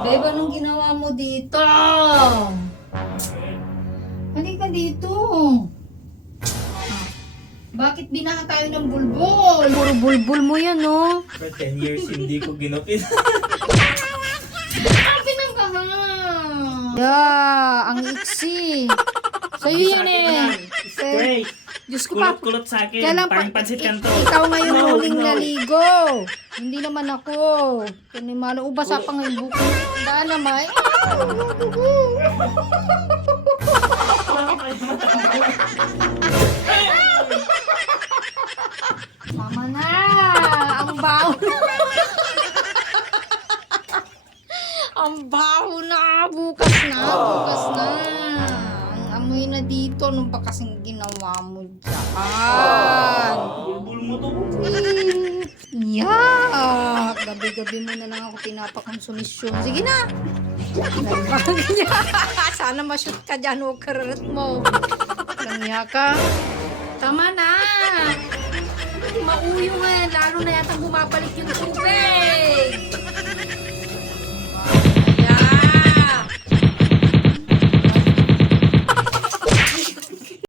Babe, anong ginawa mo dito? Halika dito. Bakit binaha tayo ng bulbul? Puro bulbul mo yan, no? For 10 years hindi ko ginupit. Akin ang baha. Yeah, ang iksi. Sa'yo yan eh. Straight. Diyos ko pa. Kulot-kulot sa akin. Kaya lang Parang pansit kanto. ikaw ngayon No, huling no. naligo. Hindi naman ako. Kanimalo, ubasa pa ngayon buko. Daan naman. Tama na. Ang baho na. Ang baho na. Bukas na. Bukas na. Ang amoy na dito. Ano ba kasing ginawa mo dyan? Bulbul mo to. Yak! Gabi-gabi mo na lang ako pinapakonsumisyon. Sige na! Nagbago niya. Sana ma-shoot ka dyan. Huwag kararat mo. Langya ka. Tama na! Mauyo nga. Lalo na yata bumabalik yung